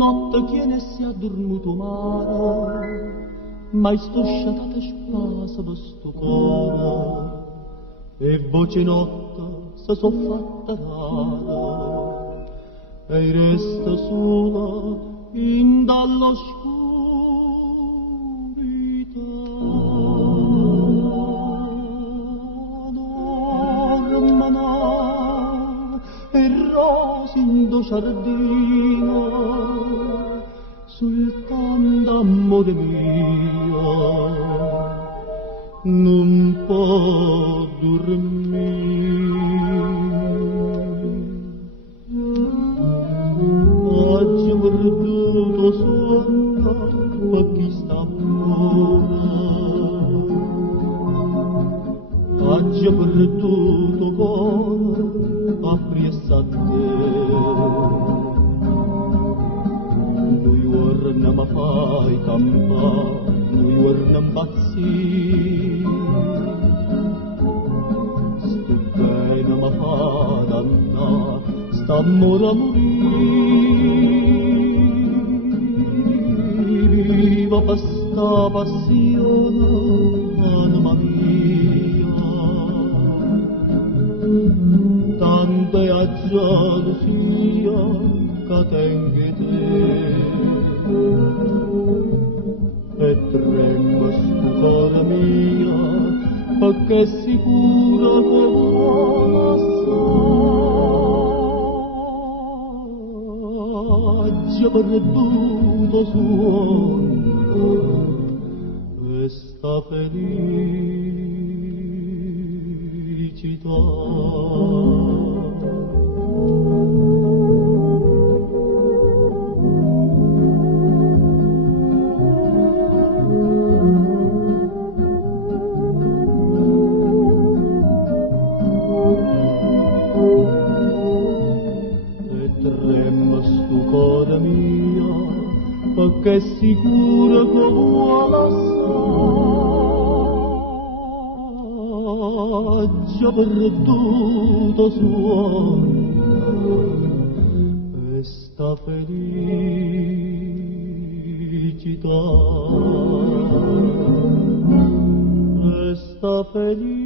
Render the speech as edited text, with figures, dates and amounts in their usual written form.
notte chiene si ha dormito mare, mai stosciatate spasa per sto cuore, e voce notte se so fatta rara, e resta sola in dall'oscurità. Dormano e rose in do giardino, soltanto amore mio non può dormire. Oggi ho perduto sonno per chi sta fuori, oggi ho perduto cuore appresso a te. Noi guarda ma fai campare, noi guarda impazzire, sto bene ma fa dannare, st'amore a morire. Viva per sta passione, anima mia, tanto è a gelosia che tengo te, e trema sto cuore mio, perché è sicuro che vuole assai. Oggi ho perduto sonno e sta felicità. Perché è sicuro che vuole assai. Oggi ho perduto sonno e sta felicità, e sta felicità.